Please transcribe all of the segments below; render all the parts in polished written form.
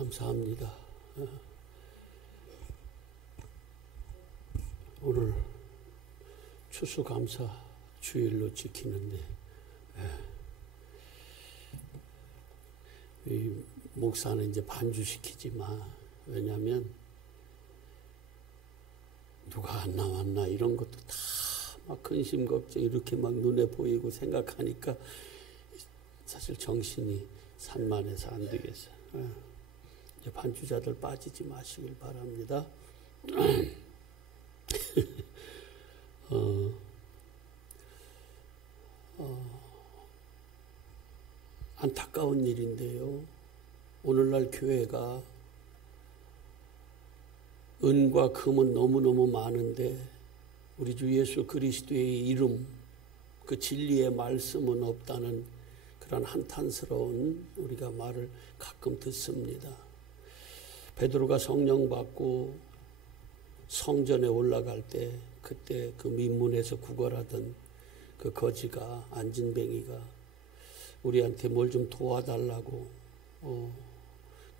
감사합니다. 오늘 추수감사 주일로 지키는데 이 목사는 이제 반주시키지 마. 왜냐하면 누가 안 나왔나 이런 것도 다 막 근심 걱정 이렇게 막 눈에 보이고 생각하니까 사실 정신이 산만해서 안 되겠어요. 이제 반주자들 빠지지 마시길 바랍니다. 안타까운 일인데요. 오늘날 교회가 은과 금은 너무너무 많은데 우리 주 예수 그리스도의 이름, 그 진리의 말씀은 없다는 그런 한탄스러운 우리가 말을 가끔 듣습니다. 베드로가 성령 받고 성전에 올라갈 때 그때 그 민문에서 구걸하던 그 거지가 안진뱅이가 우리한테 뭘 좀 도와달라고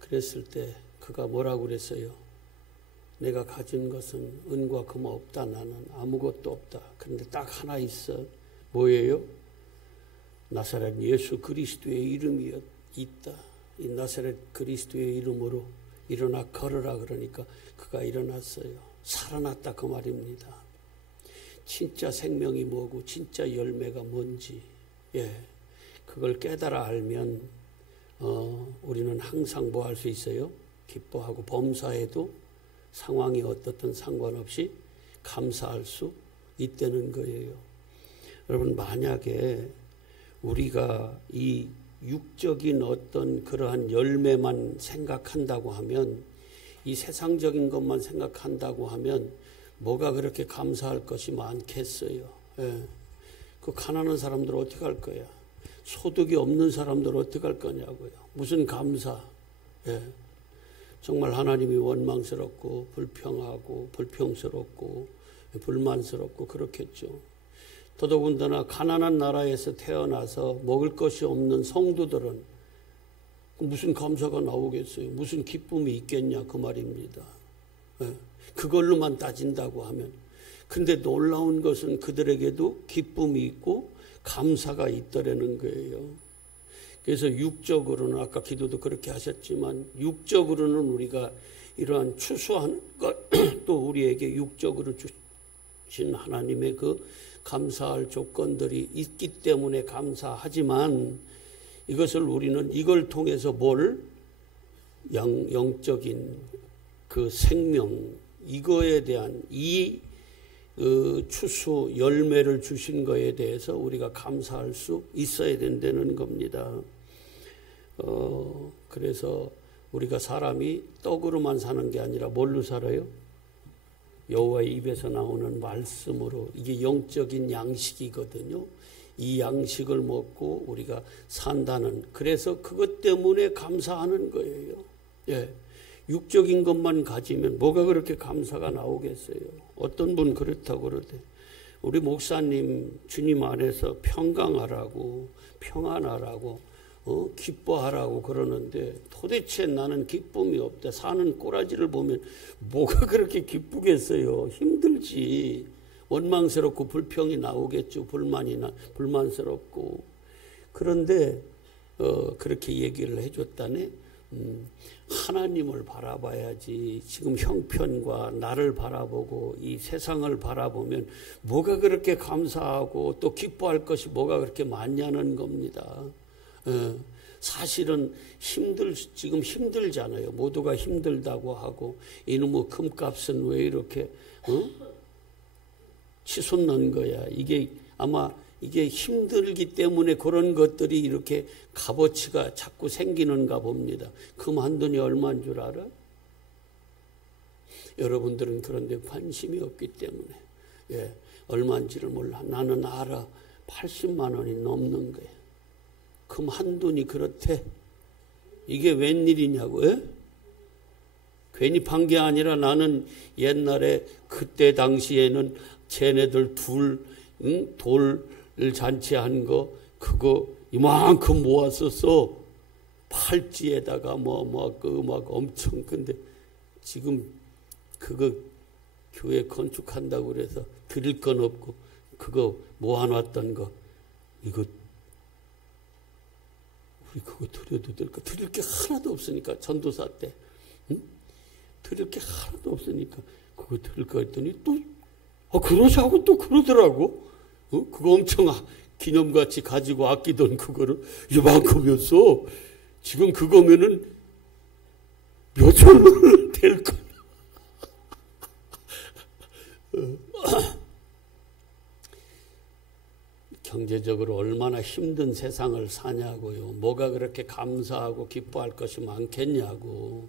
그랬을 때 그가 뭐라고 그랬어요? 내가 가진 것은 은과 금 없다. 나는 아무것도 없다. 그런데 딱 하나 있어. 뭐예요? 나사렛 예수 그리스도의 이름이 있다. 이 나사렛 그리스도의 이름으로 일어나 걸으라 그러니까 그가 일어났어요. 살아났다 그 말입니다. 진짜 생명이 뭐고 진짜 열매가 뭔지 그걸 깨달아 알면 우리는 항상 뭐 할 수 있어요? 기뻐하고 범사에도 상황이 어떻든 상관없이 감사할 수 있다는 거예요. 여러분 만약에 우리가 이 육적인 어떤 그러한 열매만 생각한다고 하면 이 세상적인 것만 생각한다고 하면 뭐가 그렇게 감사할 것이 많겠어요. 그 가난한 사람들 어떻게 할 거야? 소득이 없는 사람들 어떻게 할 거냐고요. 무슨 감사. 정말 하나님이 원망스럽고 불평하고 불평스럽고 불만스럽고 그렇겠죠. 더더군다나 가난한 나라에서 태어나서 먹을 것이 없는 성도들은 무슨 감사가 나오겠어요. 무슨 기쁨이 있겠냐 그 말입니다. 그걸로만 따진다고 하면. 근데 놀라운 것은 그들에게도 기쁨이 있고 감사가 있더라는 거예요. 그래서 육적으로는 아까 기도도 그렇게 하셨지만 육적으로는 우리가 이러한 추수하는 것 또 우리에게 육적으로 주신 하나님의 그 감사할 조건들이 있기 때문에 감사하지만 이것을 우리는 이걸 통해서 뭘 영적인 그 생명 이거에 대한 이 추수 열매를 주신 거에 대해서 우리가 감사할 수 있어야 된다는 겁니다. 그래서 우리가 사람이 떡으로만 사는 게 아니라 뭘로 살아요? 여호와의 입에서 나오는 말씀으로. 이게 영적인 양식이거든요. 이 양식을 먹고 우리가 산다는, 그래서 그것 때문에 감사하는 거예요. 육적인 것만 가지면 뭐가 그렇게 감사가 나오겠어요. 어떤 분 그렇다고 그러대. 우리 목사님 주님 안에서 평강하라고 평안하라고 기뻐하라고 그러는데 도대체 나는 기쁨이 없다. 사는 꼬라지를 보면 뭐가 그렇게 기쁘겠어요. 힘들지. 원망스럽고 불평이 나오겠죠. 불만스럽고. 그런데 그렇게 얘기를 해줬다네. 하나님을 바라봐야지. 지금 형편과 나를 바라보고 이 세상을 바라보면 뭐가 그렇게 감사하고 또 기뻐할 것이 뭐가 그렇게 많냐는 겁니다. 사실은 지금 힘들잖아요. 모두가 힘들다고 하고 이놈의 금값은 왜 이렇게 치솟는 거야. 이게 아마 이게 힘들기 때문에 그런 것들이 이렇게 값어치가 자꾸 생기는가 봅니다. 금 한 돈이 얼마인 줄 알아? 여러분들은 그런데 관심이 없기 때문에 얼마인지를 몰라. 나는 알아. 80만 원이 넘는 거야. 금 한 돈이 그렇대. 이게 웬일이냐고. 괜히 판 게 아니라 나는 옛날에 그때 당시에는 쟤네들 돌 잔치한 거 그거 이만큼 모았었어. 팔찌에다가 막 엄청, 근데 지금 그거 교회 건축한다고 그래서 드릴 건 없고 그거 모아놨던 거 이거 우리 그거 드려도 될까? 드릴 게 하나도 없으니까 전도사 때 드릴 게 하나도 없으니까 그거 드릴까 했더니 또 그러자고 또 그러더라고. 그거 엄청 기념같이 가지고 아끼던 그거를 이만큼이었어. 지금 그거면은 몇천원 될 거야. 경제적으로 얼마나 힘든 세상을 사냐고요. 뭐가 그렇게 감사하고 기뻐할 것이 많겠냐고.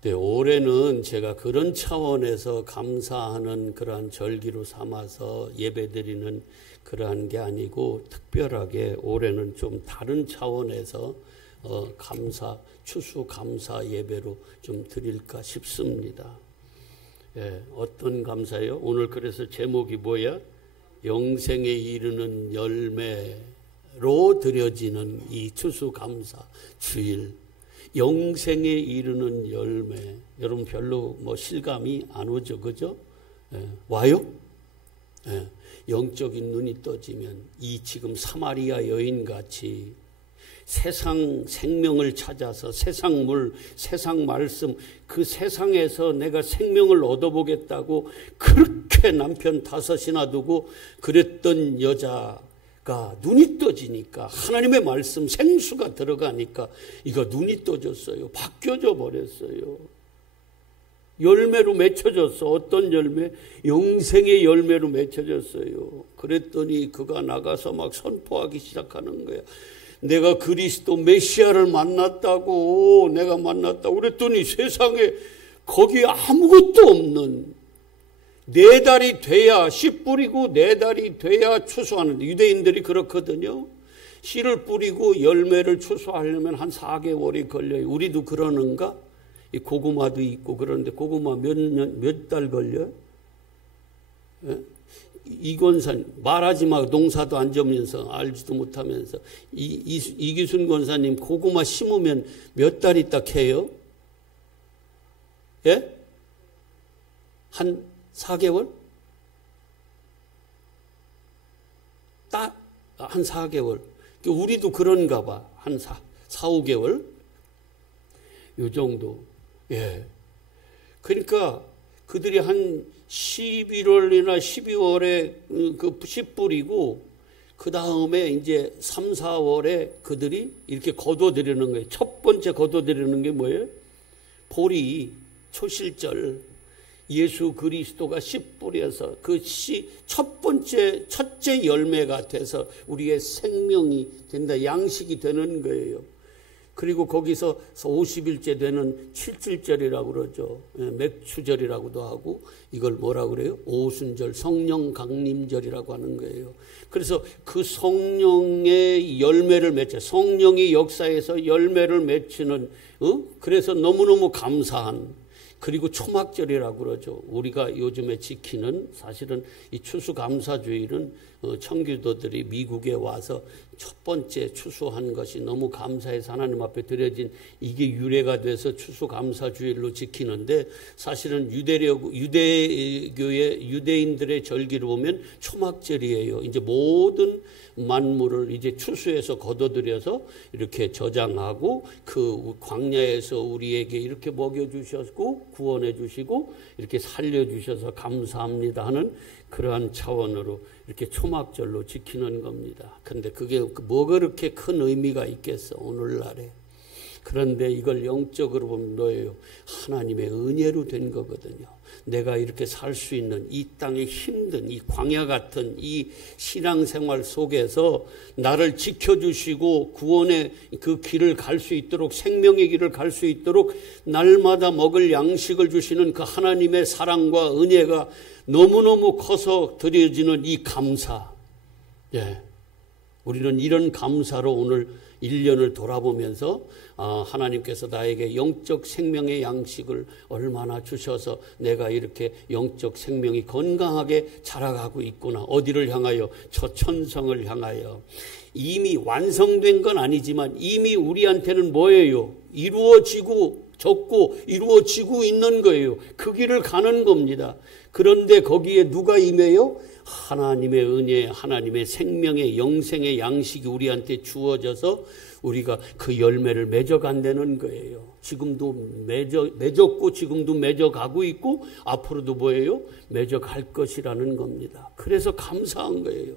근데 올해는 제가 그런 차원에서 감사하는 그러한 절기로 삼아서 예배드리는 그러한 게 아니고 특별하게 올해는 좀 다른 차원에서 추수 감사 예배로 좀 드릴까 싶습니다. 예, 어떤 감사요? 오늘 그래서 제목이 뭐야? 영생에 이르는 열매로 드려지는 이 추수감사 주일. 영생에 이르는 열매. 여러분 별로 실감이 안 오죠, 그죠? 예, 와요? 예, 영적인 눈이 떠지면 이 지금 사마리아 여인같이 세상 생명을 찾아서 세상 물, 세상 말씀, 그 세상에서 내가 생명을 얻어보겠다고 그렇게 남편 5이나 두고 그랬던 여자가 눈이 떠지니까 하나님의 말씀 생수가 들어가니까 이거 눈이 떠졌어요. 바뀌어져 버렸어요. 열매로 맺혀졌어. 어떤 열매? 영생의 열매로 맺혀졌어요. 그랬더니 그가 나가서 막 선포하기 시작하는 거야. 내가 그리스도 메시아를 만났다고, 내가 만났다고 그랬더니 세상에 거기 아무것도 없는, 4달이 돼야 씨 뿌리고 4달이 돼야 추수하는데, 유대인들이 그렇거든요. 씨를 뿌리고 열매를 추수하려면 한 4개월이 걸려요. 우리도 그러는가? 이 고구마도 있고 그러는데 고구마 몇 달 걸려요? 예? 이권사님, 말하지 마. 농사도 안 지으면서 알지도 못하면서. 이기순 권사님, 고구마 심으면 몇 달 있다 캐요? 예? 한 4개월? 한 4개월. 우리도 그런가 봐. 한 4, 5개월? 요 정도. 예. 그러니까 그들이 한 11월이나 12월에 그 씨 뿌리고 그 다음에 이제 3, 4월에 그들이 이렇게 거둬들이는 거예요. 첫 번째 거둬들이는 게 뭐예요? 보리, 초실절, 예수 그리스도가 씨 뿌려서 그 씨 첫째 열매가 돼서 우리의 생명이 된다, 양식이 되는 거예요. 그리고 거기서 50일째 되는 칠칠절이라고 그러죠. 맥추절이라고도 하고 이걸 뭐라고 그래요? 오순절, 성령 강림절이라고 하는 거예요. 그래서 그 성령의 열매를 맺죠. 성령이 역사에서 열매를 맺히는, 그래서 너무너무 감사한, 그리고 초막절이라고 그러죠. 우리가 요즘에 지키는, 사실은 이 추수감사주일은 청교도들이 미국에 와서 첫 번째 추수한 것이 너무 감사해서 하나님 앞에 드려진 이게 유래가 돼서 추수감사주일로 지키는데, 사실은 유대인들의 절기를 보면 초막절이에요. 이제 모든 만물을 이제 추수해서 거둬들여서 이렇게 저장하고 그 광야에서 우리에게 이렇게 먹여주셨고 구원해 주시고 이렇게 살려주셔서 감사합니다 하는 그러한 차원으로 이렇게 초막절로 지키는 겁니다. 그런데 그게 뭐가 그렇게 큰 의미가 있겠어 오늘날에. 그런데 이걸 영적으로 보면 뭐예요? 하나님의 은혜로 된 거거든요. 내가 이렇게 살 수 있는 이 땅의 힘든 이 광야 같은 이 신앙생활 속에서 나를 지켜주시고 구원의 그 길을 갈 수 있도록, 생명의 길을 갈 수 있도록 날마다 먹을 양식을 주시는 그 하나님의 사랑과 은혜가 너무너무 커서 드려지는 이 감사. 예. 우리는 이런 감사로 오늘 1년을 돌아보면서 하나님께서 나에게 영적 생명의 양식을 얼마나 주셔서 내가 이렇게 영적 생명이 건강하게 자라가고 있구나. 어디를 향하여? 저 천성을 향하여. 이미 완성된 건 아니지만 이미 우리한테는 뭐예요? 이루어지고 있는 거예요. 그 길을 가는 겁니다. 그런데 거기에 누가 임해요? 하나님의 은혜, 하나님의 생명의 영생의 양식이 우리한테 주어져서 우리가 그 열매를 맺어간다는 거예요. 지금도 맺었고 지금도 맺어가고 있고 앞으로도 뭐예요? 맺어갈 것이라는 겁니다. 그래서 감사한 거예요.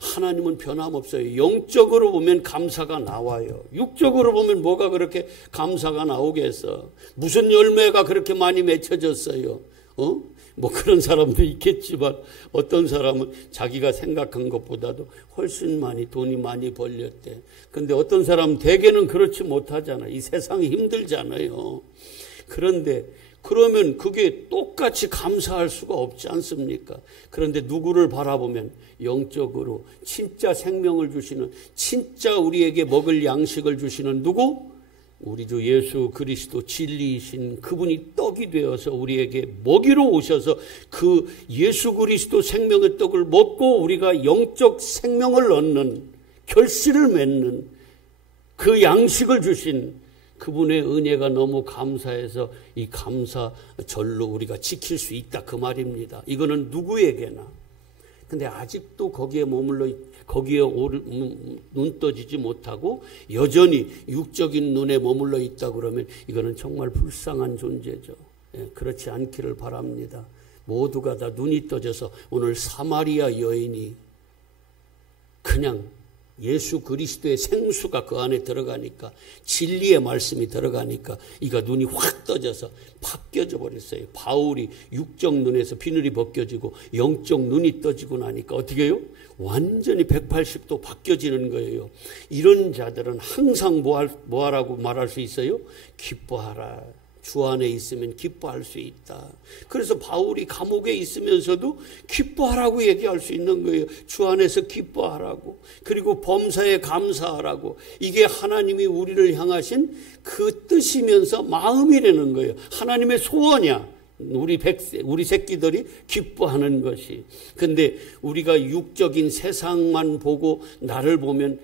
하나님은 변함없어요. 영적으로 보면 감사가 나와요. 육적으로 보면 뭐가 그렇게 감사가 나오겠어? 무슨 열매가 그렇게 많이 맺혀졌어요? 뭐 그런 사람도 있겠지만 어떤 사람은 자기가 생각한 것보다도 훨씬 많이 돈이 많이 벌렸대. 근데 어떤 사람은 대개는 그렇지 못하잖아요. 이 세상이 힘들잖아요. 그런데 그러면 그게 똑같이 감사할 수가 없지 않습니까? 그런데 누구를 바라보면 영적으로 진짜 생명을 주시는, 진짜 우리에게 먹을 양식을 주시는 누구? 우리 주 예수 그리스도 진리이신 그분이 떡이 되어서 우리에게 먹이로 오셔서 그 예수 그리스도 생명의 떡을 먹고 우리가 영적 생명을 얻는, 결실을 맺는 그 양식을 주신 그분의 은혜가 너무 감사해서 이 감사절로 우리가 지킬 수 있다 그 말입니다. 이거는 누구에게나. 근데 아직도 거기에 눈 떠지지 못하고 여전히 육적인 눈에 머물러 있다 그러면 이거는 정말 불쌍한 존재죠. 그렇지 않기를 바랍니다. 모두가 다 눈이 떠져서 오늘 사마리아 여인이 그냥 예수 그리스도의 생수가 그 안에 들어가니까, 진리의 말씀이 들어가니까 이가 눈이 확 떠져서 바뀌어져 버렸어요. 바울이 육적 눈에서 비늘이 벗겨지고 영적 눈이 떠지고 나니까 어떻게 해요? 완전히 180도 바뀌어지는 거예요. 이런 자들은 항상 뭐 하라고 말할 수 있어요? 기뻐하라. 주 안에 있으면 기뻐할 수 있다. 그래서 바울이 감옥에 있으면서도 기뻐하라고 얘기할 수 있는 거예요. 주 안에서 기뻐하라고. 그리고 범사에 감사하라고. 이게 하나님이 우리를 향하신 그 뜻이면서 마음이라는 거예요. 하나님의 소원이야. 우리 새끼들이 기뻐하는 것이. 근데 우리가 육적인 세상만 보고 나를 보면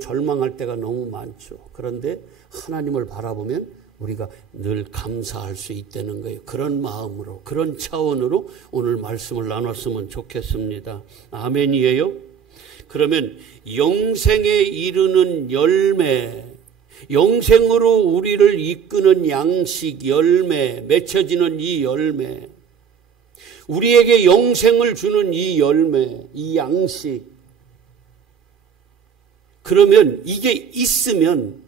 절망할 때가 너무 많죠. 그런데 하나님을 바라보면 우리가 늘 감사할 수 있다는 거예요. 그런 마음으로, 그런 차원으로 오늘 말씀을 나눴으면 좋겠습니다. 아멘이에요? 그러면 영생에 이르는 열매, 영생으로 우리를 이끄는 양식, 열매, 맺혀지는 이 열매, 우리에게 영생을 주는 이 열매, 이 양식. 그러면 이게 있으면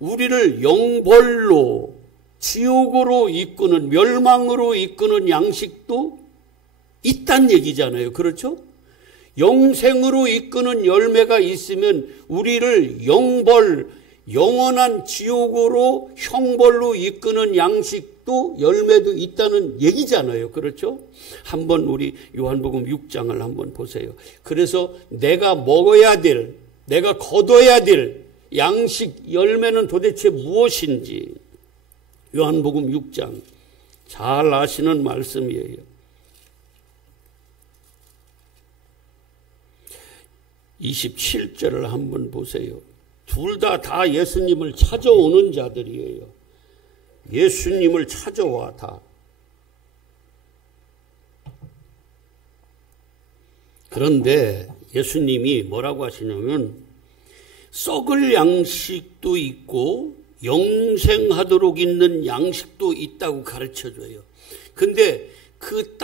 우리를 영벌로, 지옥으로 이끄는, 멸망으로 이끄는 양식도 있단 얘기잖아요. 그렇죠? 영생으로 이끄는 열매가 있으면 우리를 영벌, 영원한 지옥으로, 형벌로 이끄는 양식도, 열매도 있다는 얘기잖아요. 그렇죠? 한번 우리 요한복음 6장을 한번 보세요. 그래서 내가 먹어야 될, 내가 거둬야 될 양식, 열매는 도대체 무엇인지 요한복음 6장 잘 아시는 말씀이에요. 27절을 한번 보세요. 둘 다 예수님을 찾아오는 자들이에요. 예수님을 찾아와 다. 그런데 예수님이 뭐라고 하시냐면 썩을 양식도 있고 영생하도록 있는 양식도 있다고 가르쳐줘요. 근데 그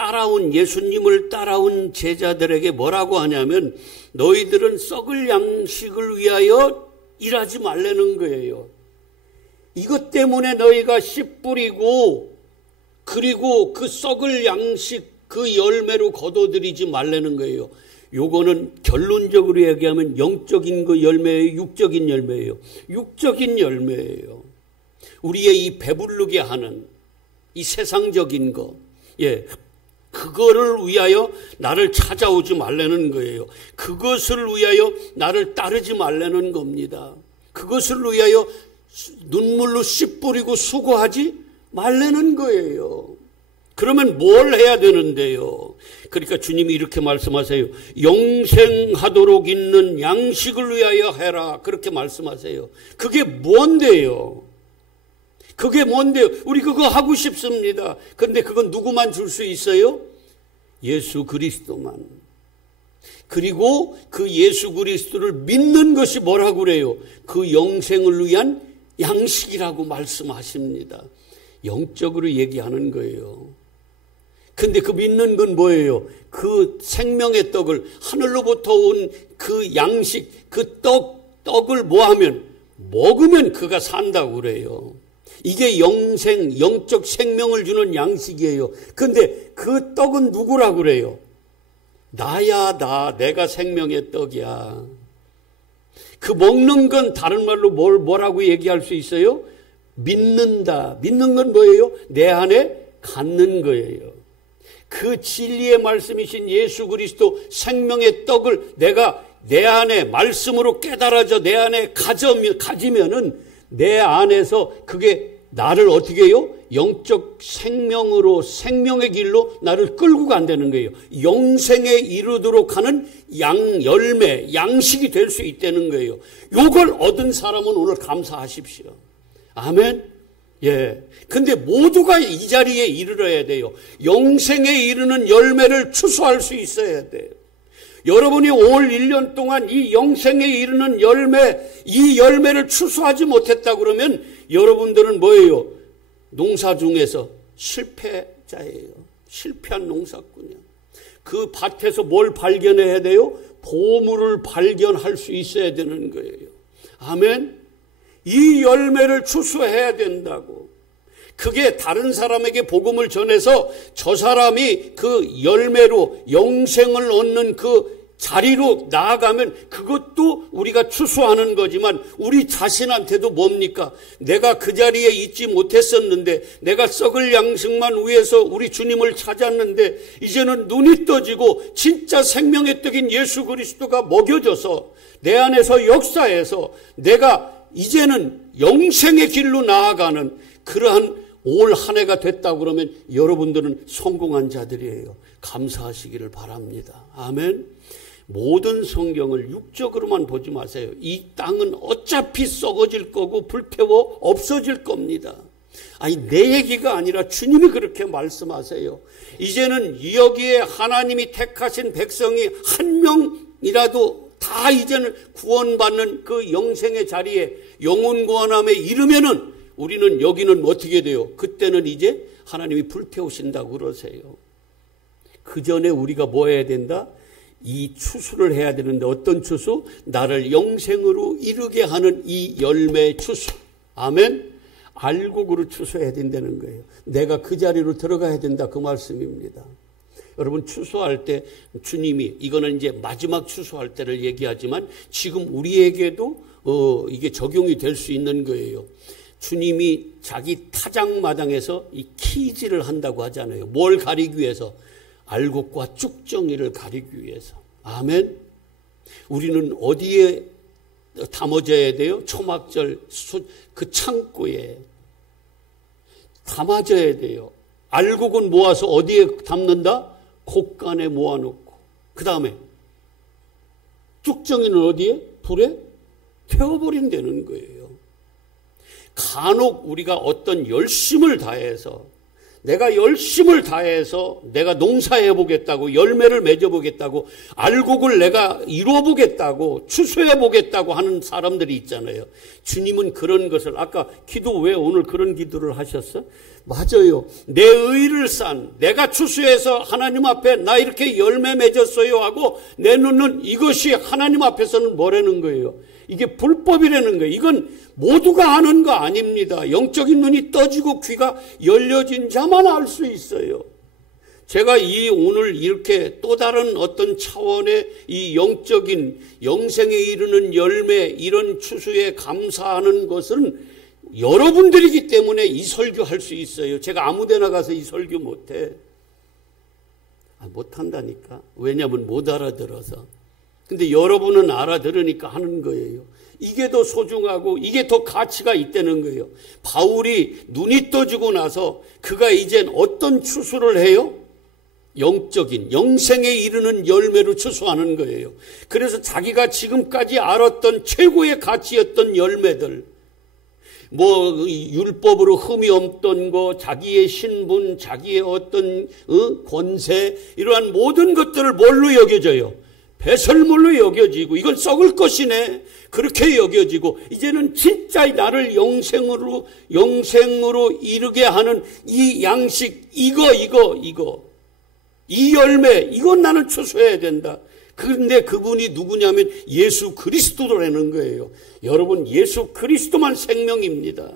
예수님을 따라온 제자들에게 뭐라고 하냐면 너희들은 썩을 양식을 위하여 일하지 말라는 거예요. 이것 때문에 너희가 씨 뿌리고 그리고 그 썩을 양식 그 열매로 거둬들이지 말라는 거예요. 요거는 결론적으로 얘기하면 영적인 그 열매예요, 육적인 열매예요. 육적인 열매예요. 우리의 이 배부르게 하는 이 세상적인 거, 그 그거를 위하여 나를 찾아오지 말라는 거예요. 그것을 위하여 나를 따르지 말라는 겁니다. 그것을 위하여 눈물로 씨 뿌리고 수고하지 말라는 거예요. 그러면 뭘 해야 되는데요? 그러니까 주님이 이렇게 말씀하세요. 영생하도록 있는 양식을 위하여 해라. 그렇게 말씀하세요. 그게 뭔데요? 그게 뭔데요? 우리 그거 하고 싶습니다. 그런데 그건 누구만 줄 수 있어요? 예수 그리스도만. 그리고 그 예수 그리스도를 믿는 것이 뭐라고 그래요? 그 영생을 위한 양식이라고 말씀하십니다. 영적으로 얘기하는 거예요. 근데 그 믿는 건 뭐예요? 그 생명의 떡을, 하늘로부터 온 그 양식, 그 떡을 뭐하면? 먹으면 그가 산다고 그래요. 이게 영생, 영적 생명을 주는 양식이에요. 근데 그 떡은 누구라고 그래요? 나야, 내가 생명의 떡이야. 그 먹는 건 다른 말로 뭐라고 얘기할 수 있어요? 믿는다. 믿는 건 뭐예요? 내 안에 갖는 거예요. 그 진리의 말씀이신 예수 그리스도 생명의 떡을 내가 내 안에 말씀으로 깨달아져 내 안에 가지면은 내 안에서 그게 나를 어떻게 해요? 영적 생명으로 생명의 길로 나를 끌고 간다는 거예요. 영생에 이르도록 하는 열매, 양식이 될 수 있다는 거예요. 요걸 얻은 사람은 오늘 감사하십시오. 아멘. 예. 근데 모두가 이 자리에 이르러야 돼요. 영생에 이르는 열매를 추수할 수 있어야 돼요. 여러분이 올 1년 동안 이 영생에 이르는 열매, 이 열매를 추수하지 못했다 그러면 여러분들은 뭐예요? 농사 중에서 실패자예요. 실패한 농사꾼이요. 그 밭에서 뭘 발견해야 돼요? 보물을 발견할 수 있어야 되는 거예요. 아멘. 이 열매를 추수해야 된다고. 그게 다른 사람에게 복음을 전해서 저 사람이 그 열매로 영생을 얻는 그 자리로 나아가면 그것도 우리가 추수하는 거지만 우리 자신한테도 뭡니까? 내가 그 자리에 있지 못했었는데 내가 썩을 양식만 위해서 우리 주님을 찾았는데 이제는 눈이 떠지고 진짜 생명의 떡인 예수 그리스도가 먹여져서 내 안에서 역사해서 내가 이제는 영생의 길로 나아가는 그러한 올 한 해가 됐다고 그러면 여러분들은 성공한 자들이에요. 감사하시기를 바랍니다. 아멘. 모든 성경을 육적으로만 보지 마세요. 이 땅은 어차피 썩어질 거고 불태워 없어질 겁니다. 아니 내 얘기가 아니라 주님이 그렇게 말씀하세요. 이제는 여기에 하나님이 택하신 백성이 한 명이라도 다 이제는 구원받는 그 영생의 자리에 영혼 구원함에 이르면은 우리는 여기는 어떻게 돼요? 그때는 이제 하나님이 불태우신다고 그러세요. 그 전에 우리가 뭐 해야 된다? 이 추수를 해야 되는데 어떤 추수? 나를 영생으로 이르게 하는 이 열매 추수. 아멘. 알곡으로 추수해야 된다는 거예요. 내가 그 자리로 들어가야 된다 그 말씀입니다. 여러분 추수할 때 주님이 이거는 이제 마지막 추수할 때를 얘기하지만 지금 우리에게도 이게 적용이 될 수 있는 거예요. 주님이 자기 타작마당에서 이 키질을 한다고 하잖아요. 뭘 가리기 위해서? 알곡과 쭉정이를 가리기 위해서. 아멘. 우리는 어디에 담아져야 돼요? 초막절 그 창고에 담아져야 돼요. 알곡은 모아서 어디에 담는다? 곡간에 모아놓고 그 다음에 쭉정이는 어디에? 불에 태워버린다는 거예요. 간혹 우리가 어떤 열심을 다해서 내가 열심을 다해서 내가 농사해보겠다고 열매를 맺어보겠다고 알곡을 내가 이루어보겠다고 추수해보겠다고 하는 사람들이 있잖아요. 주님은 그런 것을 아까 기도 왜 오늘 그런 기도를 하셨어? 맞아요. 내 의를 쌓은 내가 추수해서 하나님 앞에 나 이렇게 열매 맺었어요 하고 내놓는 이것이 하나님 앞에서는 뭐라는 거예요? 이게 불법이라는 거예요. 이건 모두가 아는 거 아닙니다. 영적인 눈이 떠지고 귀가 열려진 자만 알 수 있어요. 제가 오늘 이렇게 또 다른 어떤 차원의 이 영적인 영생에 이르는 열매 이런 추수에 감사하는 것은 여러분들이기 때문에 이 설교할 수 있어요. 제가 아무 데나 가서 이 설교 못해. 못한다니까. 왜냐하면 못 알아들어서. 근데 여러분은 알아들으니까 하는 거예요. 이게 더 소중하고 이게 더 가치가 있다는 거예요. 바울이 눈이 떠지고 나서 그가 이젠 어떤 추수를 해요? 영적인, 영생에 이르는 열매로 추수하는 거예요. 그래서 자기가 지금까지 알았던 최고의 가치였던 열매들, 율법으로 흠이 없던 거, 자기의 신분, 자기의 어떤 권세, 이러한 모든 것들을 뭘로 여겨져요? 배설물로 여겨지고, 이건 썩을 것이네, 그렇게 여겨지고, 이제는 진짜 나를 영생으로 이르게 하는 이 양식, 이 열매, 이건 나는 추수해야 된다. 그런데 그분이 누구냐면 예수 그리스도라는 거예요. 여러분, 예수 그리스도만 생명입니다.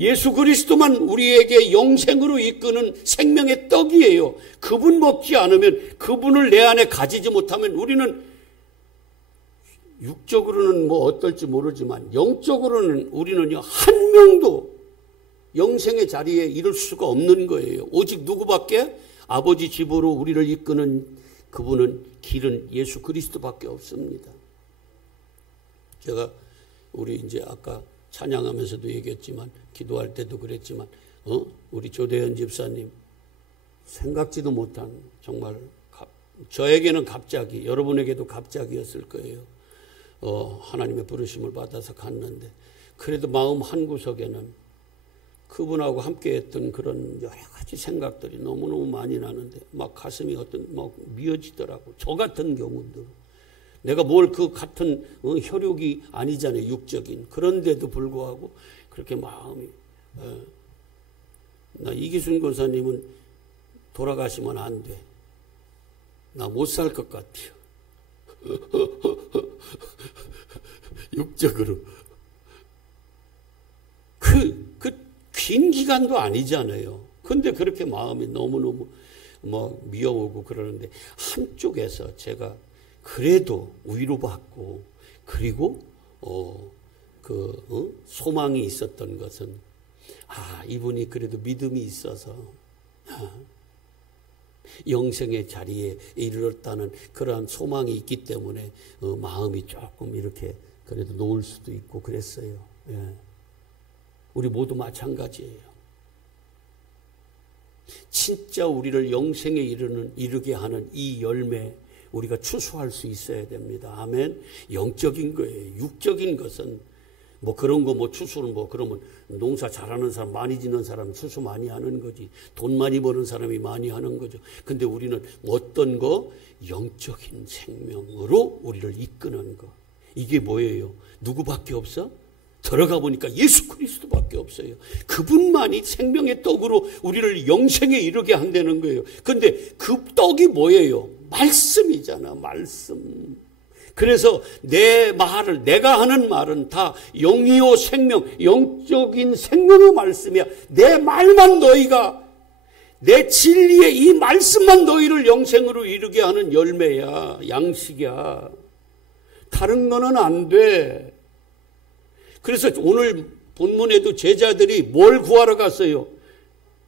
예수 그리스도만 우리에게 영생으로 이끄는 생명의 떡이에요. 그분 먹지 않으면, 그분을 내 안에 가지지 못하면 우리는 육적으로는 어떨지 모르지만 영적으로는 우리는요, 한 명도 영생의 자리에 이를 수가 없는 거예요. 오직 누구밖에? 아버지 집으로 우리를 이끄는 그분은, 길은 예수 그리스도밖에 없습니다. 제가 우리 이제 아까 찬양하면서도 얘기했지만, 기도할 때도 그랬지만, 우리 조대현 집사님 생각지도 못한, 정말 저에게는 갑자기, 여러분에게도 갑자기였을 거예요. 하나님의 부르심을 받아서 갔는데, 그래도 마음 한구석에는 그분하고 함께했던 그런 여러 가지 생각들이 너무너무 많이 나는데, 막 가슴이 미어지더라고. 저 같은 경우도 내가 뭘 그 같은 혈육이 아니잖아요, 육적인. 그런데도 불구하고 그렇게 마음이, 나 이기순 권사님은 돌아가시면 안 돼. 나 못 살 것 같아요. 육적으로. 긴 기간도 아니잖아요. 근데 그렇게 마음이 너무너무 미워오고 그러는데, 한쪽에서 제가 그래도 위로받고, 그리고 소망이 있었던 것은, 이분이 그래도 믿음이 있어서 영생의 자리에 이르렀다는 그러한 소망이 있기 때문에 마음이 조금 이렇게 그래도 놓을 수도 있고 그랬어요. 예. 우리 모두 마찬가지예요. 진짜 우리를 영생에 이르게 하는 이 열매, 우리가 추수할 수 있어야 됩니다. 아멘. 영적인 거예요. 육적인 것은 그런 거 추수는 그러면 농사 잘하는 사람, 많이 짓는 사람 추수 많이 하는 거지. 돈 많이 버는 사람이 많이 하는 거죠. 근데 우리는 어떤 거? 영적인 생명으로 우리를 이끄는 거. 이게 뭐예요? 누구밖에 없어? 들어가 보니까 예수 그리스도밖에 없어요. 그분만이 생명의 떡으로 우리를 영생에 이르게 한다는 거예요. 그런데 그 떡이 뭐예요? 말씀이잖아, 말씀. 그래서 내가 하는 말은 다 영이요 생명, 영적인 생명의 말씀이야. 내 말만 너희가, 내 진리의 이 말씀만 너희를 영생으로 이르게 하는 열매야, 양식이야. 다른 거는 안 돼. 그래서 오늘 본문에도 제자들이 뭘 구하러 갔어요?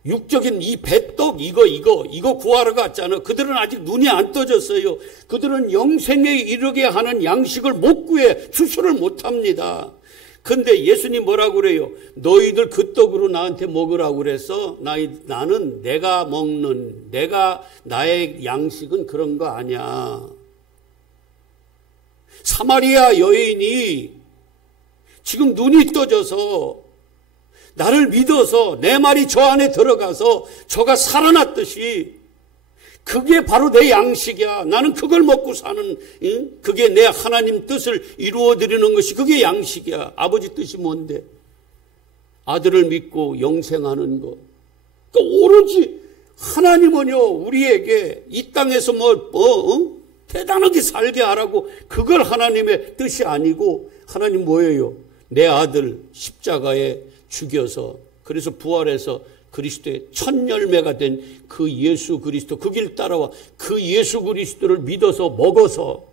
육적인 이 배떡 이거 구하러 갔잖아. 그들은 아직 눈이 안 떠졌어요. 그들은 영생에 이르게 하는 양식을 못 구해, 추수를 못 합니다. 근데 예수님 뭐라고 그래요? 너희들 그 떡으로 나한테 먹으라고 그래서 나는 내가 먹는, 나의 양식은 그런 거 아니야. 사마리아 여인이 지금 눈이 떠져서 나를 믿어서 내 말이 저 안에 들어가서 저가 살아났듯이, 그게 바로 내 양식이야. 나는 그걸 먹고 사는, 그게 내 하나님 뜻을 이루어드리는 것이 그게 양식이야. 아버지 뜻이 뭔데? 아들을 믿고 영생하는 것. 그러니까 오로지 하나님은요, 우리에게 이 땅에서 대단하게 살게 하라고, 그걸 하나님의 뜻이 아니고, 하나님 뭐예요? 내 아들 십자가에 죽여서, 그래서 부활해서 그리스도의 첫 열매가 된 그 예수 그리스도, 그 길 따라와 그 예수 그리스도를 믿어서 먹어서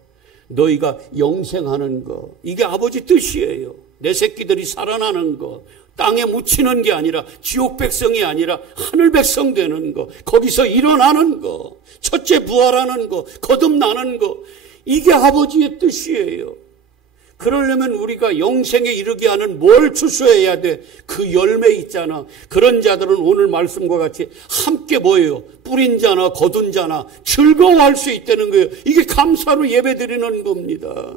너희가 영생하는 거, 이게 아버지 뜻이에요. 내 새끼들이 살아나는 거, 땅에 묻히는 게 아니라 지옥 백성이 아니라 하늘 백성 되는 거, 거기서 일어나는 거, 첫째 부활하는 거, 거듭나는 거, 이게 아버지의 뜻이에요. 그러려면 우리가 영생에 이르게 하는 뭘 추수해야 돼? 그 열매 있잖아. 그런 자들은 오늘 말씀과 같이 함께 뭐예요? 뿌린 자나 거둔 자나 즐거워할 수 있다는 거예요. 이게 감사로 예배드리는 겁니다.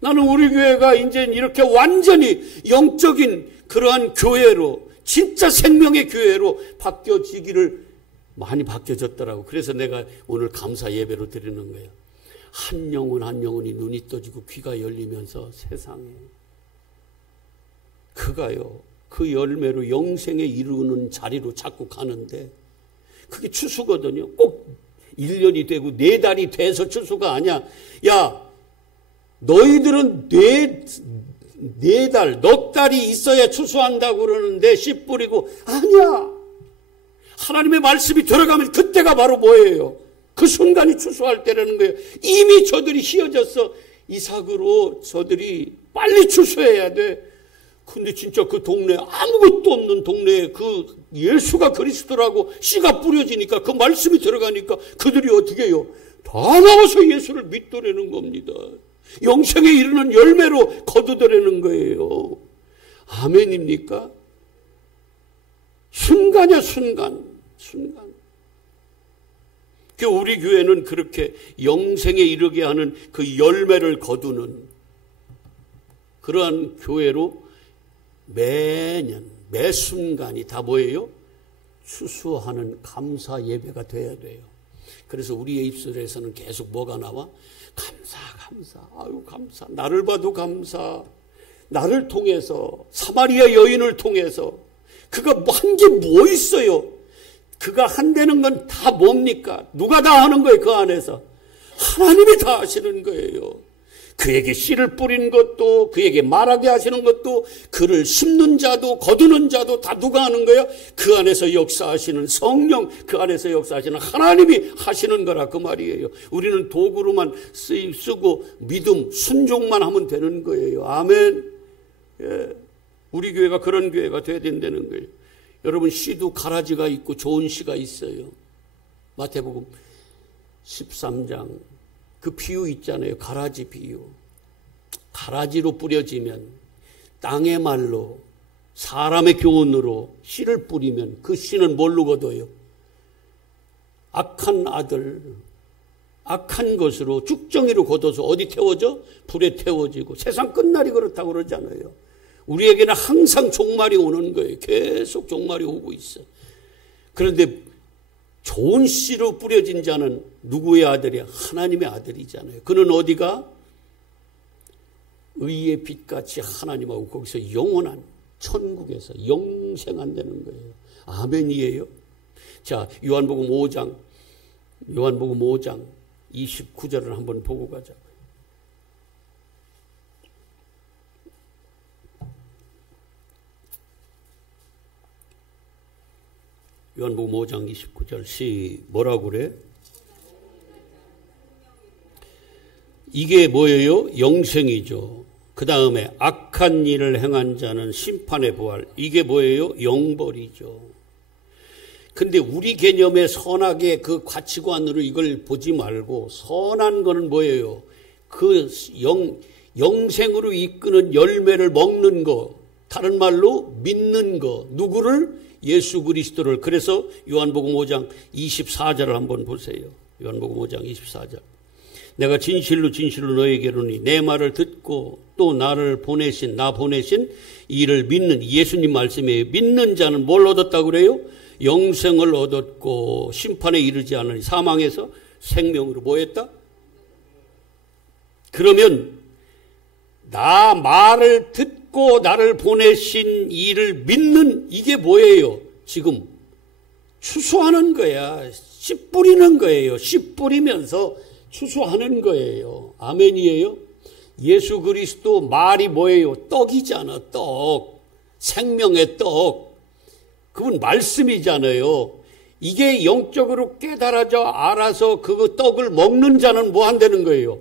나는 우리 교회가 이제 이렇게 완전히 영적인 그러한 교회로, 진짜 생명의 교회로 바뀌어지기를 많이 바뀌어졌더라고. 그래서 내가 오늘 감사 예배로 드리는 거예요. 한 영혼 한 영혼이 눈이 떠지고 귀가 열리면서 세상에 그가요, 그 열매로 영생에 이루는 자리로 자꾸 가는데 그게 추수거든요. 꼭 1년이 되고 4달이 돼서 추수가 아니야. 야, 너희들은 4달, 넉 달이 있어야 추수한다고 그러는데 씨 뿌리고, 아니야. 하나님의 말씀이 들어가면 그때가 바로 뭐예요? 그 순간이 추수할 때라는 거예요. 이미 저들이 휘어져서 이삭으로 저들이 빨리 추수해야 돼. 근데 진짜 그 동네, 아무것도 없는 동네에 그 예수가 그리스도라고 씨가 뿌려지니까, 그 말씀이 들어가니까 그들이 어떻게 해요? 다 나와서 예수를 믿더라는 겁니다. 영생에 이르는 열매로 거두더라는 거예요. 아멘입니까? 순간이야, 순간. 우리 교회는 그렇게 영생에 이르게 하는 그 열매를 거두는 그러한 교회로 매년, 매 순간이 다 뭐예요? 추수하는 감사 예배가 돼야 돼요. 그래서 우리의 입술에서는 계속 뭐가 나와? 감사. 아유, 감사. 나를 봐도 감사. 나를 통해서, 사마리아 여인을 통해서 그가 한 게 뭐 있어요? 그가 한다는 건 다 뭡니까? 누가 다 하는 거예요, 그 안에서? 하나님이 다 하시는 거예요. 그에게 씨를 뿌린 것도, 그에게 말하게 하시는 것도, 그를 심는 자도 거두는 자도 다 누가 하는 거예요? 그 안에서 역사하시는 성령, 그 안에서 역사하시는 하나님이 하시는 거라, 그 말이에요. 우리는 도구로만 쓰고 믿음, 순종만 하면 되는 거예요. 아멘. 예. 우리 교회가 그런 교회가 돼야 된다는 거예요. 여러분, 씨도 가라지가 있고 좋은 씨가 있어요. 마태복음 13장 그 비유 있잖아요. 가라지 비유. 가라지로 뿌려지면, 땅의 말로 사람의 교훈으로 씨를 뿌리면 그 씨는 뭘로 거둬요? 악한 아들, 악한 것으로 쭉정이로 거둬서 어디 태워져? 불에 태워지고. 세상 끝날이 그렇다고 그러잖아요. 우리에게는 항상 종말이 오는 거예요. 계속 종말이 오고 있어. 그런데 좋은 씨로 뿌려진 자는 누구의 아들이야? 하나님의 아들이잖아요. 그는 어디가? 의의 빛같이 하나님하고 거기서 영원한 천국에서 영생한다는 거예요. 아멘이에요. 자, 요한복음 5장 29절을 한번 보고 가자고요. 요한복음 5장 29절 뭐라고 그래? 이게 뭐예요? 영생이죠. 그 다음에 악한 일을 행한 자는 심판의 부활. 이게 뭐예요? 영벌이죠. 근데 우리 개념의 선악의 그 가치관으로 이걸 보지 말고, 선한 거는 뭐예요? 그 영생으로 이끄는 열매를 먹는 거, 다른 말로 믿는 거. 누구를? 예수 그리스도를. 그래서 요한복음 5장 24절을 한번 보세요. 요한복음 5장 24절. 내가 진실로 너에게 이르노니 내 말을 듣고 또 나를 보내신, 나 보내신 이를 믿는, 예수님 말씀에 믿는 자는 뭘 얻었다고 그래요? 영생을 얻었고 심판에 이르지 않으니 사망에서 생명으로 뭐 했다? 그러면 나 말을 듣고 나를 보내신 이를 믿는, 이게 뭐예요? 지금 추수하는 거야. 씨 뿌리는 거예요. 씨 뿌리면서 추수하는 거예요. 아멘이에요. 예수 그리스도 말이 뭐예요? 떡이잖아. 떡. 생명의 떡. 그건 말씀이잖아요. 이게 영적으로 깨달아져 알아서 그 떡을 먹는 자는 뭐 한다는 거예요?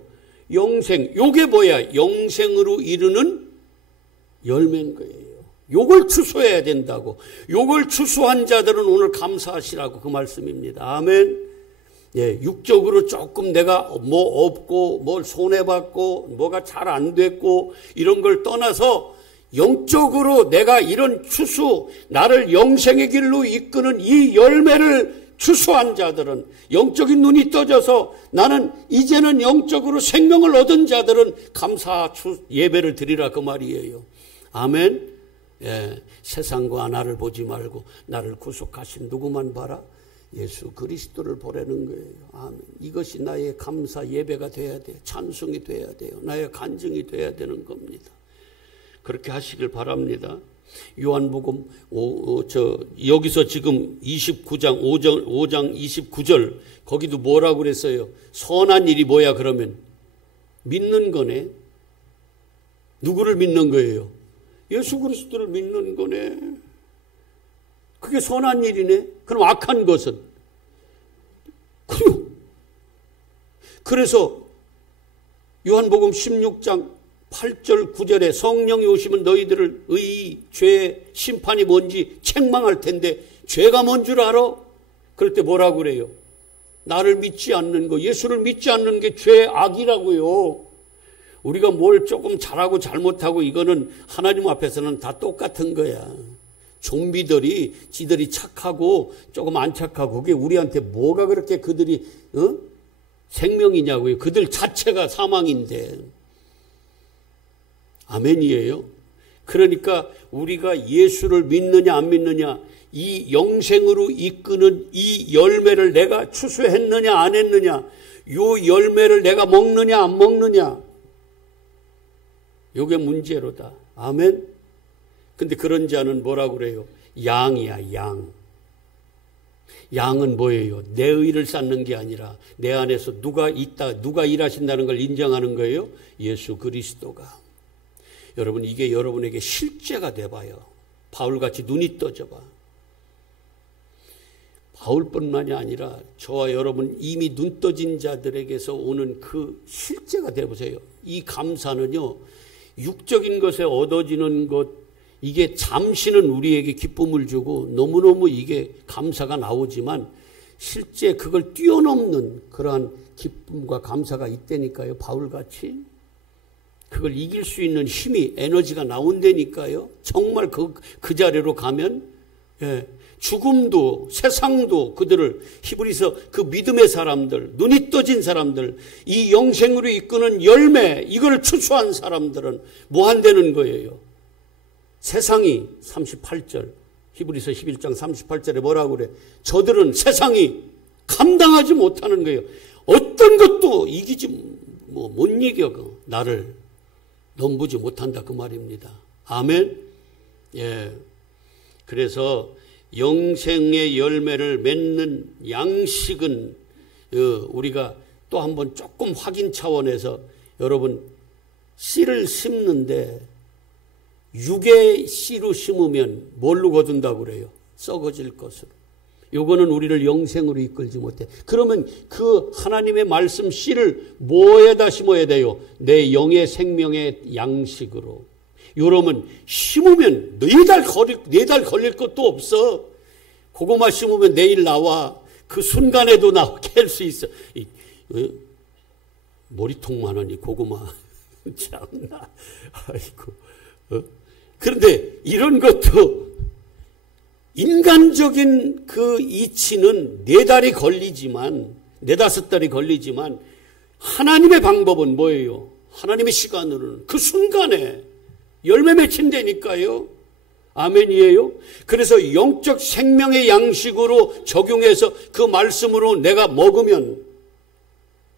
영생. 요게 뭐야? 영생으로 이르는 열매인 거예요. 요걸 추수해야 된다고. 요걸 추수한 자들은 오늘 감사하시라고 그 말씀입니다. 아멘. 예, 육적으로 조금 내가 뭐 없고 뭘 손해받고 뭐가 잘 안 됐고 이런 걸 떠나서 영적으로 내가 이런 추수, 나를 영생의 길로 이끄는 이 열매를 추수한 자들은, 영적인 눈이 떠져서 나는 이제는 영적으로 생명을 얻은 자들은 감사 예배를 드리라 그 말이에요. 아멘. 예, 세상과 나를 보지 말고 나를 구속하신 누구만 봐라. 예수 그리스도를 보라는 거예요. 아멘. 이것이 나의 감사 예배가 돼야 돼요. 찬송이 돼야 돼요. 나의 간증이 돼야 되는 겁니다. 그렇게 하시길 바랍니다. 요한복음 여기서 지금 29장 5장 29절 거기도 뭐라고 그랬어요? 선한 일이 뭐야 그러면? 믿는 거네. 누구를 믿는 거예요? 예수 그리스도를 믿는 거네. 그게 선한 일이네. 그럼 악한 것은? 그래서 요한복음 16장 8절 9절에 성령이 오시면 너희들을 의, 죄, 심판이 뭔지 책망할 텐데 죄가 뭔 줄 알아? 그럴 때 뭐라고 그래요? 나를 믿지 않는 거, 예수를 믿지 않는 게 죄, 악이라고요. 우리가 뭘 조금 잘하고 잘못하고 이거는 하나님 앞에서는 다 똑같은 거야. 좀비들이 지들이 착하고 조금 안 착하고 그게 우리한테 뭐가 그렇게 그들이 생명이냐고요. 그들 자체가 사망인데. 아멘이에요. 그러니까 우리가 예수를 믿느냐 안 믿느냐, 이 영생으로 이끄는 이 열매를 내가 추수했느냐 안 했느냐, 요 열매를 내가 먹느냐 안 먹느냐, 요게 문제로다. 아멘. 근데 그런 자는 뭐라고 그래요? 양이야, 양. 양은 뭐예요? 내 의를 쌓는 게 아니라 내 안에서 누가 있다, 누가 일하신다는 걸 인정하는 거예요? 예수 그리스도가. 여러분, 이게 여러분에게 실제가 돼봐요. 바울같이 눈이 떠져봐. 바울뿐만이 아니라 저와 여러분 이미 눈 떠진 자들에게서 오는 그 실제가 돼보세요. 이 감사는요, 육적인 것에 얻어지는 것, 이게 잠시는 우리에게 기쁨을 주고 너무너무 이게 감사가 나오지만 실제 그걸 뛰어넘는 그러한 기쁨과 감사가 있다니까요. 바울같이. 그걸 이길 수 있는 힘이, 에너지가 나온다니까요. 정말 그 자리로 가면, 예, 죽음도 세상도 그들을, 히브리서 그 믿음의 사람들, 눈이 떠진 사람들, 이 영생으로 이끄는 열매, 이걸 추수한 사람들은 뭐 한다는 거예요? 세상이 38절, 히브리서 11장 38절에 뭐라고 그래? 저들은 세상이 감당하지 못하는 거예요. 어떤 것도 이기지, 못 이겨, 나를. 넘보지 못한다 그 말입니다. 아멘. 예. 그래서 영생의 열매를 맺는 양식은 우리가 또 한번 조금 확인 차원에서 여러분 씨를 심는데 육의 씨로 심으면 뭘로 거둔다고 그래요? 썩어질 것으로. 요거는 우리를 영생으로 이끌지 못해. 그러면 그 하나님의 말씀 씨를 뭐에다 심어야 돼요? 내 영의 생명의 양식으로. 요러면 심으면 4달 걸릴 것도 없어. 고구마 심으면 내일 나와. 그 순간에도 나오게 할 수 있어. 머리통만하니 고구마. 참나. 아이고. 그런데 이런 것도 인간적인 그 이치는 4달이 걸리지만, 4-5달이 걸리지만, 하나님의 방법은 뭐예요? 하나님의 시간으로는 그 순간에 열매 맺힌다니까요. 아멘이에요. 그래서 영적 생명의 양식으로 적용해서 그 말씀으로 내가 먹으면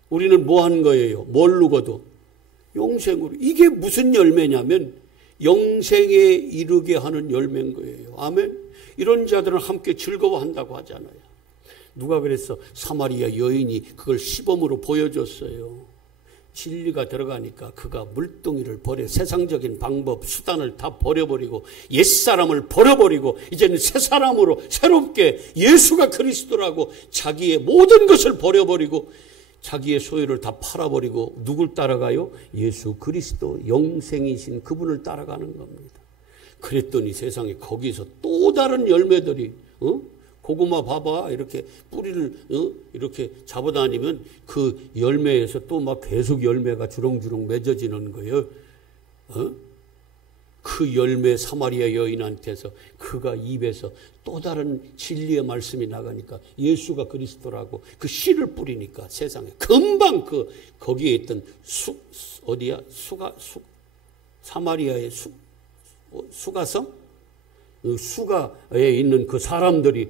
우리는 뭐 하는 거예요? 뭘 누거도? 영생으로. 이게 무슨 열매냐면 영생에 이르게 하는 열매인 거예요. 아멘. 이런 자들은 함께 즐거워한다고 하잖아요. 누가 그랬어? 사마리아 여인이 그걸 시범으로 보여줬어요. 진리가 들어가니까 그가 물동이를 버려, 세상적인 방법, 수단을 다 버려버리고 옛사람을 버려버리고 이제는 새 사람으로 새롭게 예수가 그리스도라고 자기의 모든 것을 버려버리고 자기의 소유를 다 팔아버리고 누굴 따라가요? 예수 그리스도, 영생이신 그분을 따라가는 겁니다. 그랬더니 세상에 거기서 또 다른 열매들이 고구마 봐봐 이렇게 뿌리를 이렇게 잡아다니면 그 열매에서 또 막 계속 열매가 주렁주렁 맺어지는 거예요. 그 열매 사마리아 여인한테서 그가 입에서 또 다른 진리의 말씀이 나가니까 예수가 그리스도라고 그 씨를 뿌리니까 세상에 금방 거기에 있던 사마리아의 수가성? 수가에 있는 그 사람들이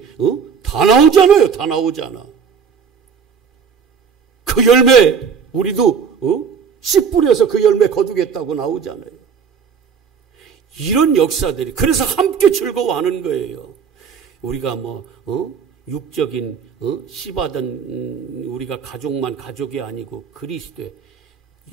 다 나오잖아요. 다 나오잖아. 그 열매 우리도 씨 뿌려서 그 열매 거두겠다고 나오잖아요. 이런 역사들이 그래서 함께 즐거워하는 거예요. 우리가 육적인 씨 받은 우리가 가족만 가족이 아니고 그리스도의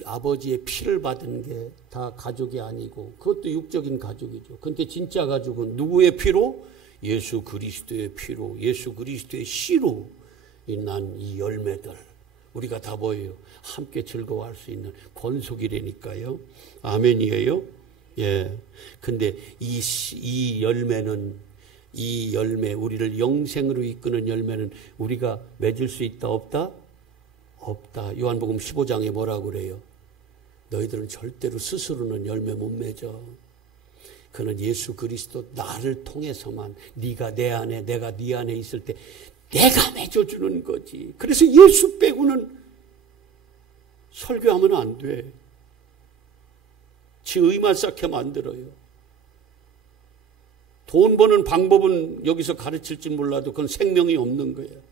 아버지의 피를 받은 게 다 가족이 아니고 그것도 육적인 가족이죠. 그런데 진짜 가족은 누구의 피로? 예수 그리스도의 피로, 예수 그리스도의 씨로 난 이 열매들 우리가 다 뭐예요? 함께 즐거워할 수 있는 권속이라니까요. 아멘이에요. 예. 근데 이 열매는 이 열매 우리를 영생으로 이끄는 열매는 우리가 맺을 수 있다 없다? 없다. 요한복음 15장에 뭐라고 그래요? 너희들은 절대로 스스로는 열매 못 맺어. 그는 예수 그리스도 나를 통해서만 네가 내 안에 내가 네 안에 있을 때 내가 맺어주는 거지. 그래서 예수 빼고는 설교하면 안 돼. 지 의만 쌓게 만들어요. 돈 버는 방법은 여기서 가르칠지 몰라도 그건 생명이 없는 거예요.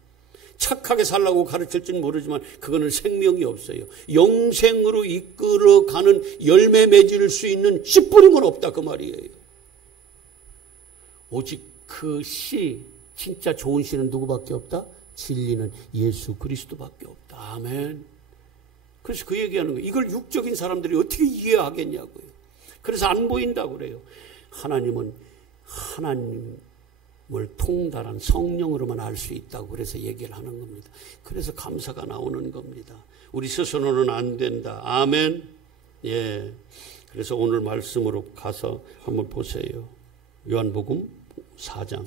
착하게 살라고 가르칠지는 모르지만 그거는 생명이 없어요. 영생으로 이끌어가는 열매 맺을 수 있는 씨 뿌림은 없다 그 말이에요. 오직 그 씨, 진짜 좋은 씨는 누구밖에 없다? 진리는 예수 그리스도밖에 없다. 아멘. 그래서 그 얘기하는 거예요. 이걸 육적인 사람들이 어떻게 이해하겠냐고요. 그래서 안 보인다고 그래요. 하나님은 하나님을 통달한 성령으로만 알 수 있다고 그래서 얘기를 하는 겁니다. 그래서 감사가 나오는 겁니다. 우리 스스로는 안 된다. 아멘. 예. 그래서 오늘 말씀으로 가서 한번 보세요. 요한복음 4장.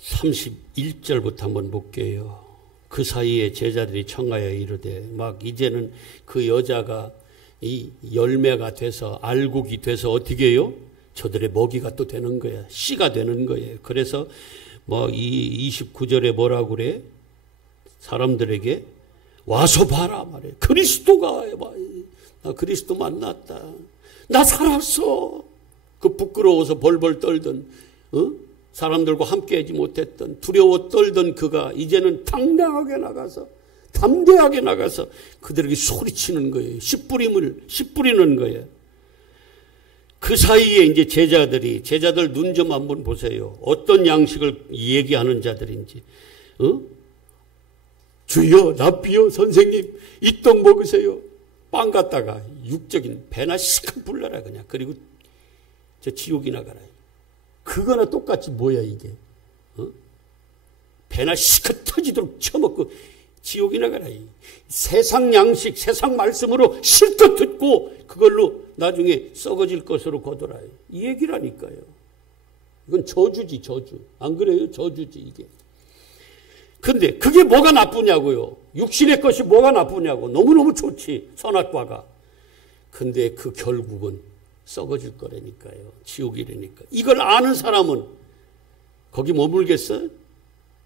31절부터 한번 볼게요. 그 사이에 제자들이 청하여 이르되 막 이제는 그 여자가 이 열매가 돼서 알곡이 돼서 어떻게 해요? 저들의 먹이가 또 되는 거야. 씨가 되는 거예요. 그래서 이 29절에 뭐라고 그래? 사람들에게 와서 봐라 말해. 그리스도가 나 그리스도 만났다. 나 살았어. 그 부끄러워서 벌벌 떨던 사람들과 함께하지 못했던 두려워 떨던 그가 이제는 당당하게 나가서 담대하게 나가서 그들에게 소리치는 거예요. 씨 뿌리는 거예요. 그 사이에 이제 제자들 눈 좀 한번 보세요. 어떤 양식을 얘기하는 자들인지. 주여, 납비여, 선생님, 이 떡 먹으세요. 빵 갖다가 육적인 배나 시큰 불러라 그냥. 그리고 저 지옥이나 가라. 그거나 똑같이 뭐야 이게. 배나 시큰 터지도록 쳐먹고 지옥이나 가라. 세상 양식, 세상 말씀으로 실컷 듣고 그걸로 나중에 썩어질 것으로 거둬라. 이 얘기라니까요. 이건 저주지, 저주. 안 그래요? 저주지, 이게. 근데 그게 뭐가 나쁘냐고요. 육신의 것이 뭐가 나쁘냐고. 너무너무 좋지, 선악과가. 근데 그 결국은 썩어질 거라니까요. 지옥이라니까. 이걸 아는 사람은 거기 머물겠어요?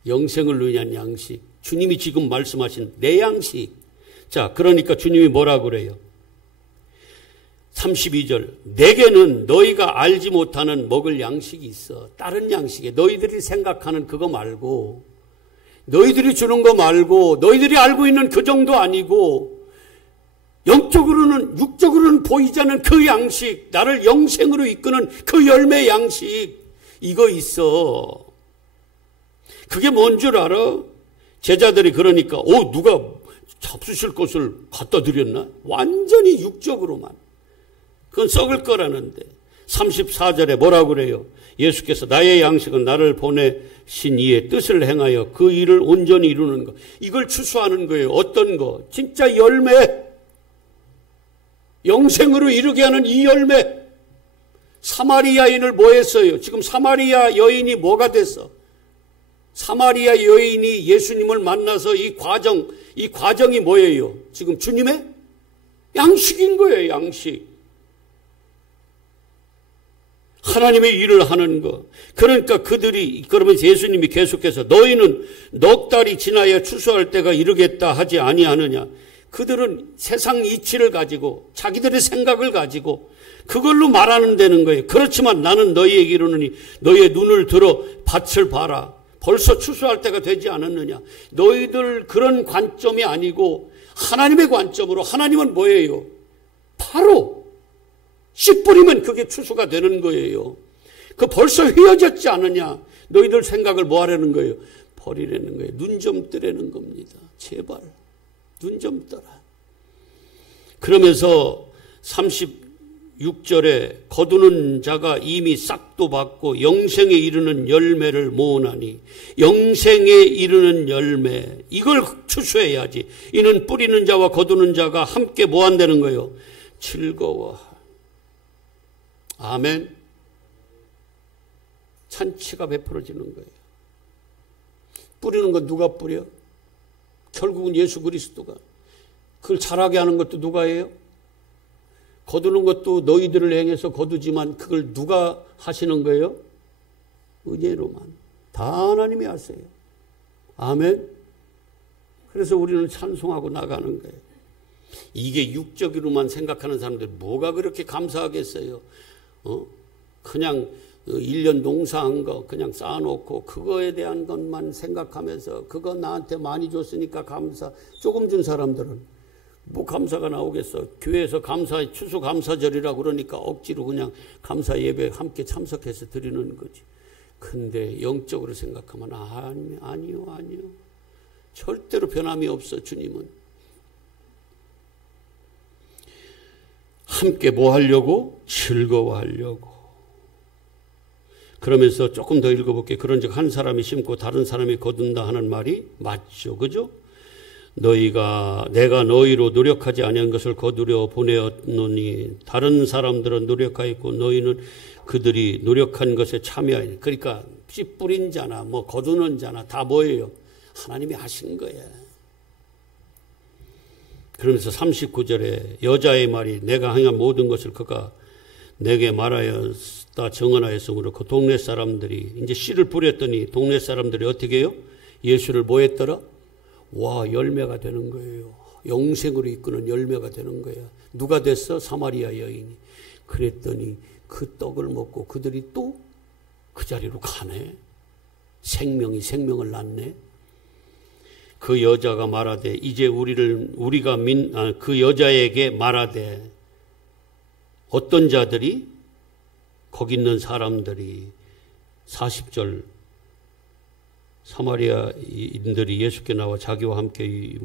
영생을 위한 양식. 주님이 지금 말씀하신 내 양식. 자, 그러니까 주님이 뭐라 그래요? 32절. 내게는 너희가 알지 못하는 먹을 양식이 있어. 다른 양식에 너희들이 생각하는 그거 말고, 너희들이 주는 거 말고, 너희들이 알고 있는 그 정도 아니고, 영적으로는, 육적으로는 보이지 않는 그 양식, 나를 영생으로 이끄는 그 열매 양식, 이거 있어. 그게 뭔 줄 알아? 제자들이 그러니까 누가 잡수실 것을 갖다 드렸나? 완전히 육적으로만. 그건 썩을 거라는데. 34절에 뭐라고 그래요? 예수께서 나의 양식은 나를 보내신 이의 뜻을 행하여 그 일을 온전히 이루는 것. 이걸 추수하는 거예요. 어떤 거? 진짜 열매. 영생으로 이르게 하는 이 열매. 사마리아인을 뭐 했어요? 지금 사마리아 여인이 뭐가 됐어? 사마리아 여인이 예수님을 만나서 이 과정이 뭐예요? 지금 주님의 양식인 거예요, 양식. 하나님의 일을 하는 거. 그러니까 그러면서 예수님이 계속해서 너희는 넉 달이 지나야 추수할 때가 이르겠다 하지 아니하느냐. 그들은 세상 이치를 가지고 자기들의 생각을 가지고 그걸로 말하는 데는 거예요. 그렇지만 나는 너희에게 이르노니 너희의 눈을 들어 밭을 봐라. 벌써 추수할 때가 되지 않았느냐. 너희들 그런 관점이 아니고 하나님의 관점으로. 하나님은 뭐예요? 바로 씨 뿌리면 그게 추수가 되는 거예요. 그 벌써 휘어졌지 않느냐. 너희들 생각을 뭐 하려는 거예요? 버리려는 거예요. 눈 좀 뜨라는 겁니다. 제발 눈 좀 떠라. 그러면서 36절에 거두는 자가 이미 싹도 받고 영생에 이르는 열매를 모으나니, 영생에 이르는 열매, 이걸 추수해야지. 이는 뿌리는 자와 거두는 자가 함께 뭐 한다는 거예요? 즐거워. 아멘. 잔치가 베풀어지는 거예요. 뿌리는 건 누가 뿌려? 결국은 예수 그리스도가. 그걸 잘하게 하는 것도 누가 해요? 거두는 것도 너희들을 행해서 거두지만 그걸 누가 하시는 거예요? 은혜로만. 다 하나님이 하세요. 아멘. 그래서 우리는 찬송하고 나가는 거예요. 이게 육적으로만 생각하는 사람들 뭐가 그렇게 감사하겠어요? 그냥 1년 농사한 거 그냥 쌓아놓고 그거에 대한 것만 생각하면서 그거 나한테 많이 줬으니까 감사. 조금 준 사람들은 뭐 감사가 나오겠어. 교회에서 추수 감사절이라고 그러니까 억지로 그냥 감사 예배 함께 참석해서 드리는 거지. 근데 영적으로 생각하면 아니요. 절대로 변함이 없어. 주님은 함께 뭐 하려고? 즐거워하려고. 그러면서 조금 더 읽어볼게요. 그런즉 한 사람이 심고 다른 사람이 거둔다 하는 말이 맞죠. 그죠? 내가 너희로 노력하지 아니한 것을 거두려 보내었노니 다른 사람들은 노력하였고 너희는 그들이 노력한 것에 참여하니. 그러니까 씨 뿌린 자나 뭐 거두는 자나 다 뭐예요? 하나님이 하신 거예요. 그러면서 39절에 여자의 말이 내가 행한 모든 것을 그가 내게 말하였다 정언하였으므로 그 동네 사람들이 이제 씨를 뿌렸더니 동네 사람들이 어떻게 해요? 예수를 뭐 했더라? 와, 열매가 되는 거예요. 영생으로 이끄는 열매가 되는 거야. 누가 됐어? 사마리아 여인이. 그랬더니 그 떡을 먹고 그들이 또 그 자리로 가네. 생명이 생명을 낳네. 그 여자가 말하되 이제 그 여자에게 말하되 어떤 자들이? 거기 있는 사람들이 40절 사마리아인들이 예수께 나와 자기와 함께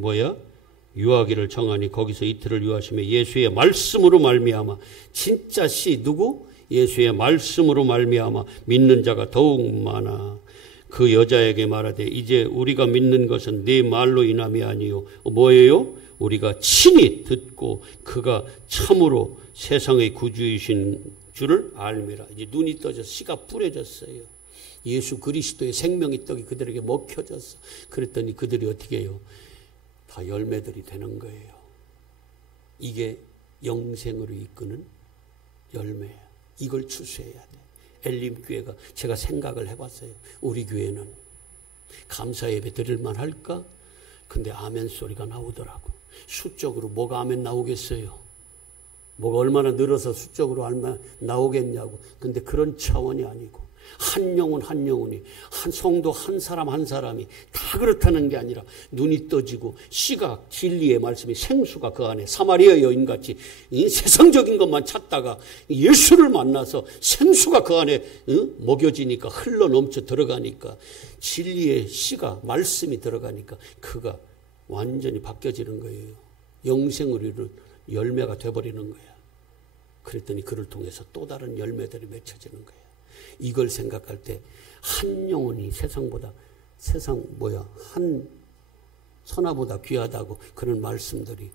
유하기를 정하니 거기서 이틀을 유하시며 예수의 말씀으로 말미암아 진짜 씨 누구? 예수의 말씀으로 말미암아 믿는 자가 더욱 많아. 그 여자에게 말하되 이제 우리가 믿는 것은 네 말로 인함이 아니요 뭐예요? 우리가 친히 듣고 그가 참으로 세상의 구주이신 줄을 알미라. 이제 눈이 떠져서 씨가 뿌려졌어요. 예수 그리스도의 생명의 떡이 그들에게 먹혀졌어. 그랬더니 그들이 어떻게 해요? 다 열매들이 되는 거예요. 이게 영생으로 이끄는 열매야. 이걸 추수해야 돼. 엘림교회가 제가 생각을 해봤어요. 우리 교회는 감사 예배 드릴만 할까? 근데 아멘 소리가 나오더라고. 수적으로 뭐가 아멘 나오겠어요? 뭐가 얼마나 늘어서 수적으로 얼마나 나오겠냐고. 근데 그런 차원이 아니고 한 영혼 한 영혼이 한 성도 한 사람 한 사람이 다 그렇다는 게 아니라 눈이 떠지고 씨가 진리의 말씀이 생수가 그 안에 사마리아 여인같이 세상적인 것만 찾다가 예수를 만나서 생수가 그 안에 먹여지니까 흘러넘쳐 들어가니까 진리의 씨가 말씀이 들어가니까 그가 완전히 바뀌어지는 거예요. 영생으로 이룬 열매가 돼버리는 거야. 그랬더니 그를 통해서 또 다른 열매들이 맺혀지는 거야. 이걸 생각할 때 한 영혼이 한 선화보다 귀하다고 그런 말씀들이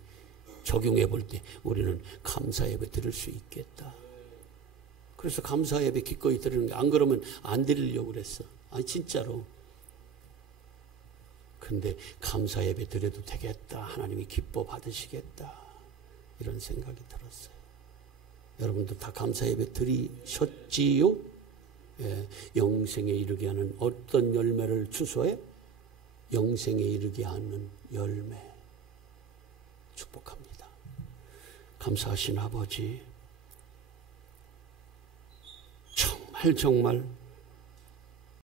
적용해 볼 때 우리는 감사 예배 드릴 수 있겠다. 그래서 감사 예배 기꺼이 드리는 게, 안 그러면 안 드리려고 그랬어. 아니 진짜로. 근데 감사 예배 드려도 되겠다. 하나님이 기뻐 받으시겠다. 이런 생각이 들었어요. 여러분도 다 감사 예배 드리셨지요? 예, 영생에 이르게 하는 어떤 열매를 주소해? 영생에 이르게 하는 열매. 축복합니다. 감사하신 아버지, 정말